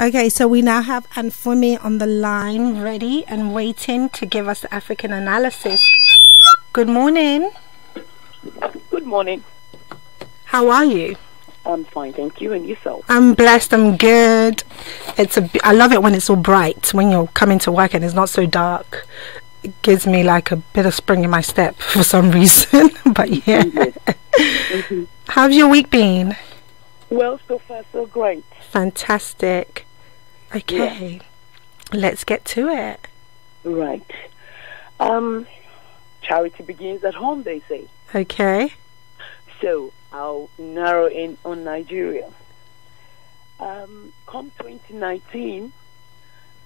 Okay, so we now have Anfumi on the line, ready and waiting to give us the African analysis. Good morning. Good morning. How are you? I'm fine, thank you. And yourself? I'm blessed. I'm good. I love it when it's all bright. When you're coming to work and it's not so dark, it gives me like a bit of spring in my step for some reason. But yeah. Mm-hmm. How's your week been? Well, so far so great. Fantastic. Okay, Let's get to it. Right. Charity begins at home, they say. Okay. So I'll narrow in on Nigeria. Come 2019,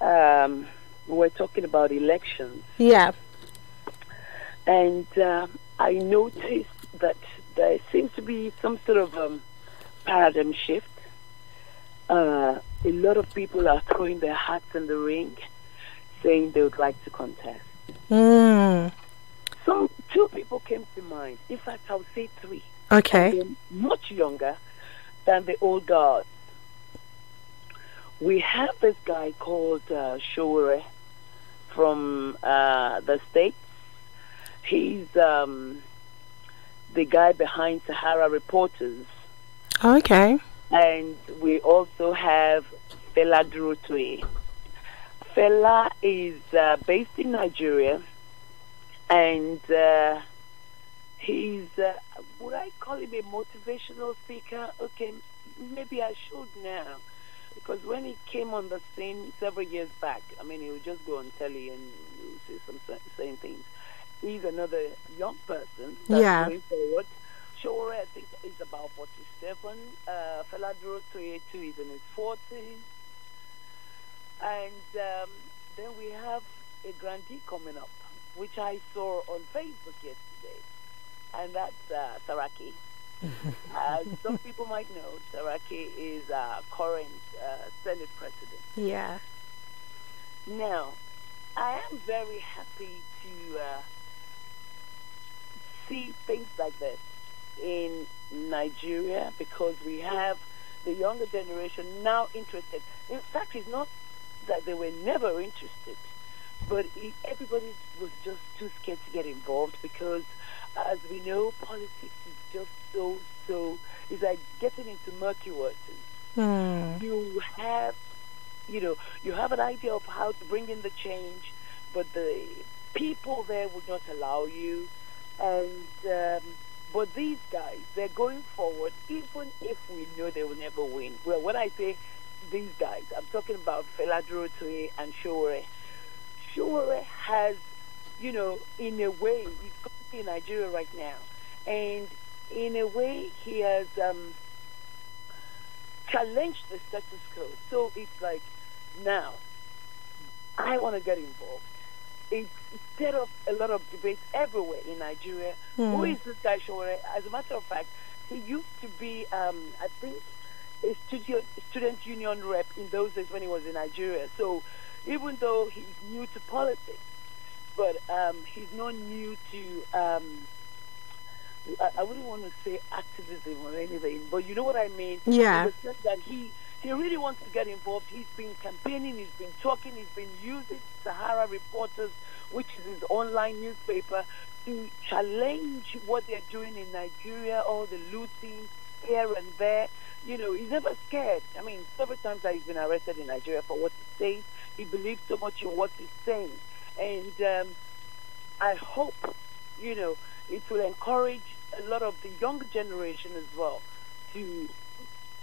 we're talking about elections. Yeah. And I noticed that there seems to be some sort of paradigm shift. A lot of people are throwing their hats in the ring, saying they would like to contest. Two people came to mind. In fact, I would say three. Okay. They're much younger than the old guard. We have this guy called Showore from the States. He's the guy behind Sahara Reporters. Okay. And we also have Elade. Fela is based in Nigeria, and he's, would I call him a motivational speaker? Okay, maybe I should now, because when he came on the scene several years back, I mean, he would just go on telly and say some same things. He's another young person that's going forward. Showore, I think, is about 47. Fela too is in his 40s. And then we have a grandee coming up, which I saw on Facebook yesterday, and that's Saraki. Some people might know Saraki is current Senate president. Yeah. Now, I am very happy to see things like this in Nigeria, because we have the younger generation now interested. In fact, it's not that they were never interested, but everybody was just too scared to get involved, because as we know, politics is just so, it's like getting into murky waters. You have an idea of how to bring in the change, but the people there would not allow you. And but these guys, they're going forward, even if we know they will never win. Well, when I say these guys, I'm talking about Fela and Showore. Showore has, in a way, he's currently in Nigeria right now, and in a way, he has challenged the status quo. So it's like, now, I want to get involved. Instead of a lot of debates everywhere in Nigeria, who is this guy Showore? As a matter of fact, he used to be, I think, a student union rep in those days when he was in Nigeria. So even though he's new to politics, but he's not new to, I wouldn't want to say activism or anything, but you know what I mean? Yeah. In the sense that he really wants to get involved. He's been campaigning, he's been talking, he's been using Sahara Reporters, which is his online newspaper, to challenge what they're doing in Nigeria, all the looting here and there. He's never scared. I mean, several times that he's been arrested in Nigeria for what he says. He believes so much in what he's saying. And I hope, it will encourage a lot of the younger generation as well to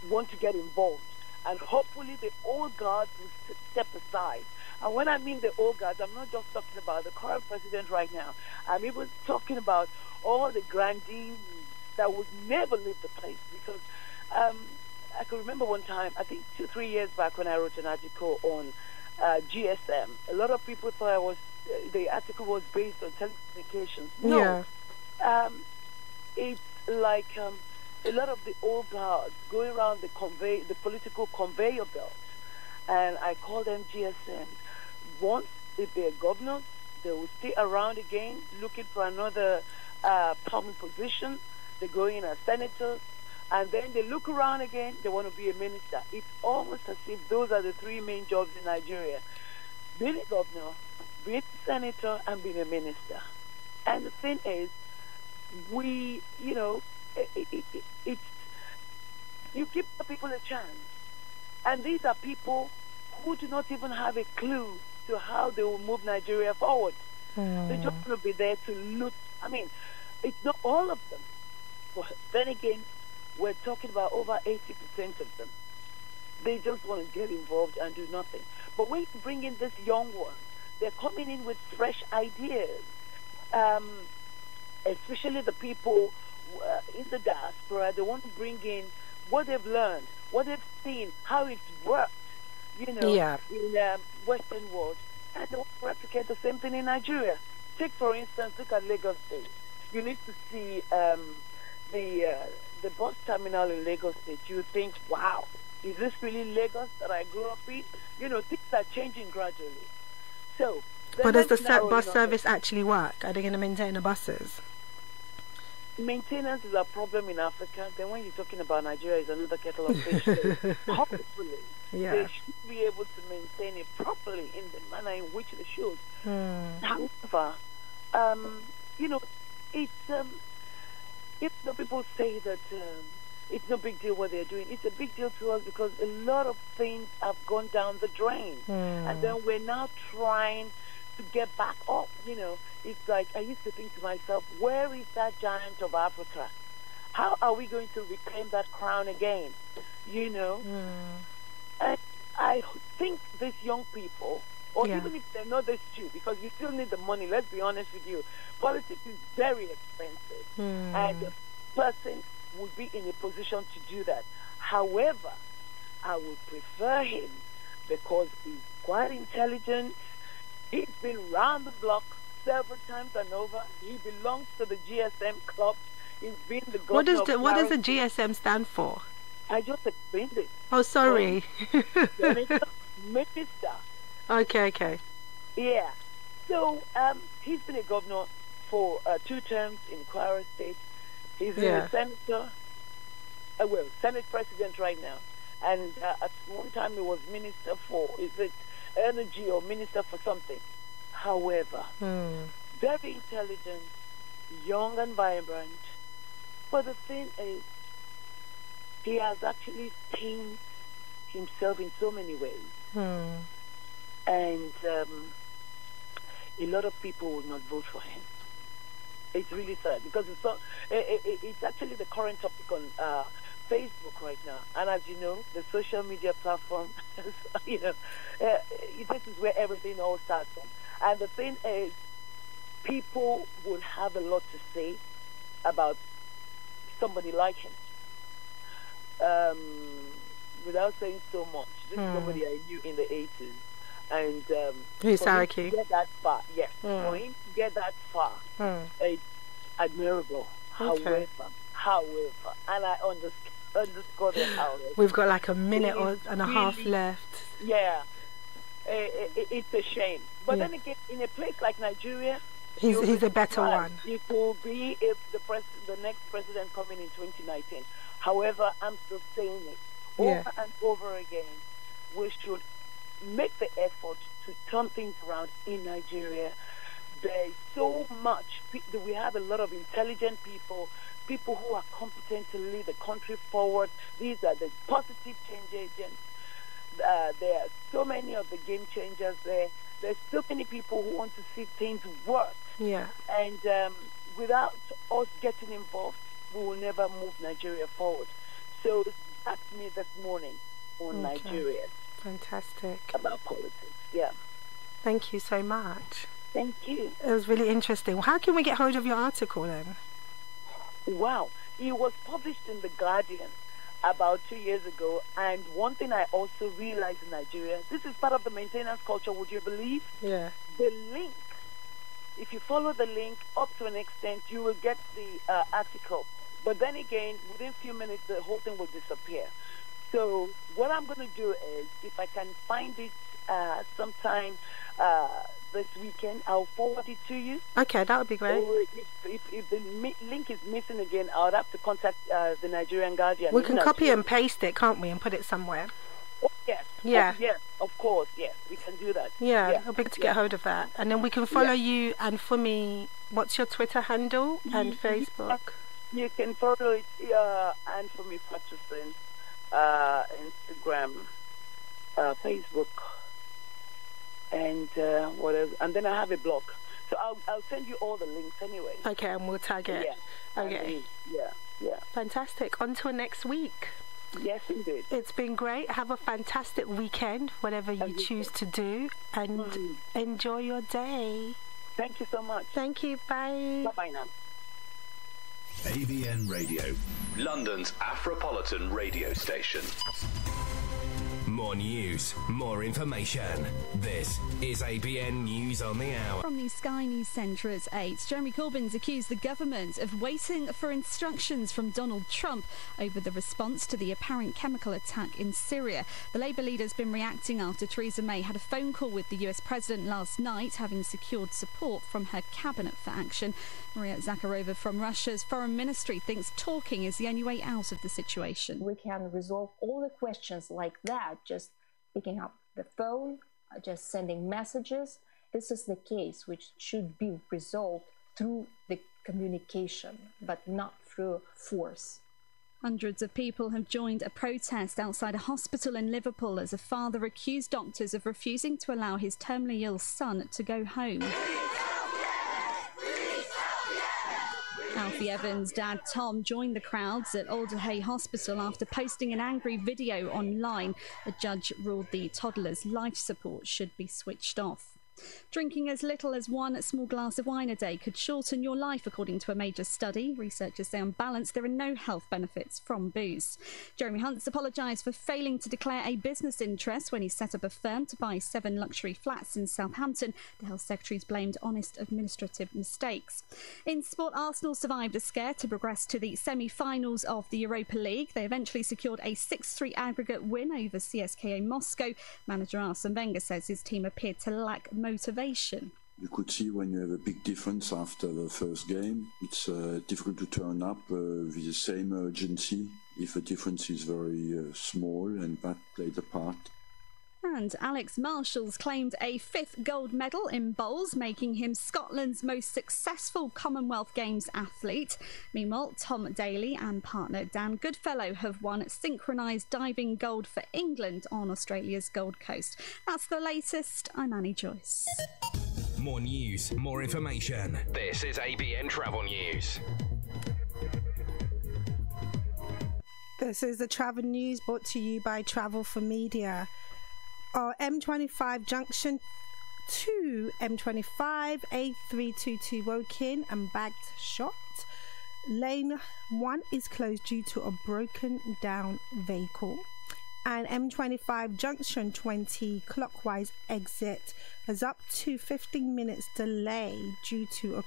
want to get involved. And hopefully the old guards will step aside. And when I mean the old guards, I'm not just talking about the current president right now. I'm even talking about all the grandees that would never leave the place. Because I can remember one time, I think 2-3 years back, when I wrote an article on GSM, a lot of people thought the article was based on telecommunications. No. Yeah. It's like a lot of the old guards going around the political conveyor belt, and I call them GSMs. Once, if they're governors, they will stay around again, looking for another permanent position. They go in as senators, And then they look around again, they want to be a minister. It's almost as if those are the three main jobs in Nigeria: being a governor, being a senator, and being a minister. And the thing is, we, it's, you give the people a chance. And these are people who do not even have a clue to how they will move Nigeria forward. They're just going to be there to loot. I mean, it's not all of them. But then again, we're talking about over 80% of them. They just want to get involved and do nothing. But when you bring in this young ones, they're coming in with fresh ideas. Especially the people in the diaspora, they want to bring in what they've learned, what they've seen, how it's worked, in Western world. And they want to replicate the same thing in Nigeria. Take, for instance, look at Lagos State. You need to see the bus terminal in Lagos State. You think, wow, is this really Lagos that I grew up in? Things are changing gradually. So, but does the bus service actually work? Are they going to maintain the buses? Maintenance is a problem in Africa. Then when you're talking about Nigeria, is another kettle of fish. So hopefully, they should be able to maintain it properly in the manner in which they should. However, it's if the people say that it's no big deal what they're doing, it's a big deal to us because a lot of things have gone down the drain, and then we're now trying to get back up. It's like I used to think to myself, where is that giant of Africa? How are we going to reclaim that crown again? And I think these young people, or even if they're not this few, because you still need the money, let's be honest with you, politics is very expensive, and the person would be in a position to do that. However, I would prefer him because he's quite intelligent. He's been round the block several times and over. He belongs to the GSM club. He's been the governor. What does the GSM stand for? I just explained it. Oh, sorry. Minister. Okay. Yeah. So he's been a governor for 2 terms in Kwara State. He's been a senator. Senate president right now. And at one time he was minister for, energy or minister for something. However, very intelligent, young and vibrant. But the thing is, he has actually stained himself in so many ways. And a lot of people will not vote for him. It's really sad because it's actually the current topic on Facebook right now. And as you know, the social media platform, this is where everything all starts from. And the thing is, people will have a lot to say about somebody like him. Without saying so much, this is somebody I knew in the 80s. And who's for him Saraki? to get that far, yes. For him to get that far, it's admirable. Okay. However, and I underscore the however. We've got like a minute and a half left. Yeah. It's a shame. But then again, in a place like Nigeria, he's a better one. It will be if the next president coming in 2019. However, I'm still saying it over and over again. We should make the effort to turn things around in Nigeria. There's so much. We have a lot of intelligent people who are competent to lead the country forward. These are the positive change agents. There are so many of the game changers there. There's so many people who want to see things work. Yeah. And without us getting involved, we will never move Nigeria forward. So that's me this morning on Nigeria. Fantastic. About politics, yeah. Thank you so much. Thank you. It was really interesting. How can we get hold of your article then? Wow. It was published in The Guardian about 2 years ago. And one thing I also realized in Nigeria, this is part of the maintenance culture, would you believe? Yeah. The link, if you follow the link up to an extent, you will get the article. But then again, within a few minutes, the whole thing will disappear. So what I'm going to do is, if I can find it sometime this weekend, I'll forward it to you. Okay, that would be great. Or if the link is missing again, I would have to contact the Nigerian Guardian. We can copy and paste it, can't we, and put it somewhere? Oh, yes. Yeah. Oh, yes, of course, yes. We can do that. Yeah, it'll be good to get hold of that. And then we can follow you, and for me, what's your Twitter handle and Facebook? You can follow it, and for me, Patterson, Instagram, Facebook, and what else? And then I have a blog. So I'll send you all the links anyway. Okay, and we'll tag it. Yeah. Okay. Yeah. Fantastic. On to next week. Yes, indeed. It's been great. Have a fantastic weekend, whatever you choose to do, and enjoy your day. Thank you so much. Thank you. Bye. Bye-bye now. ABN Radio, London's Afropolitan radio station. More news, more information. This is ABN News on the Hour. From the Sky News Centre at 8, Jeremy Corbyn's accused the government of waiting for instructions from Donald Trump over the response to the apparent chemical attack in Syria. The Labour leader's been reacting after Theresa May had a phone call with the US President last night, having secured support from her cabinet for action. Maria Zakharova from Russia's Foreign Ministry thinks talking is the only way out of the situation. We can resolve all the questions like that, just picking up the phone, just sending messages. This is the case which should be resolved through the communication, but not through force. Hundreds of people have joined a protest outside a hospital in Liverpool as a father accused doctors of refusing to allow his terminally ill son to go home. Alfie Evans' dad Tom joined the crowds at Alderhay Hospital after posting an angry video online. A judge ruled the toddler's life support should be switched off. Drinking as little as one small glass of wine a day could shorten your life, according to a major study. Researchers say on balance there are no health benefits from booze. Jeremy Hunt's apologised for failing to declare a business interest when he set up a firm to buy 7 luxury flats in Southampton. The Health Secretary's blamed honest administrative mistakes. In sport, Arsenal survived a scare to progress to the semi-finals of the Europa League. They eventually secured a 6-3 aggregate win over CSKA Moscow. Manager Arsene Wenger says his team appeared to lack motivation. You could see when you have a big difference after the first game, it's difficult to turn up with the same urgency if the difference is very small, and that played a part. And Alex Marshall's claimed a 5th gold medal in bowls, making him Scotland's most successful Commonwealth Games athlete. Meanwhile, Tom Daly and partner Dan Goodfellow have won synchronised diving gold for England on Australia's Gold Coast. That's the latest. I'm Annie Joyce. More news, more information. This is ABN Travel News. This is the travel news brought to you by Travel for Media. M25 junction to M25 A322 Woking and bagged shot. Lane 1 is closed due to a broken down vehicle. And M25 junction 20 clockwise exit is up to 15 minutes delay due to a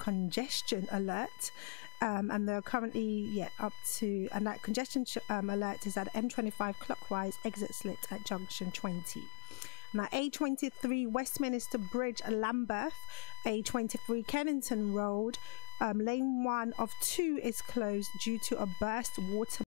congestion alert. And they're currently up to, and that congestion alert is at M25 clockwise exit slit at junction 20. Now A23 Westminster Bridge Lambeth, A23 Kennington Road, lane 1 of 2 is closed due to a burst water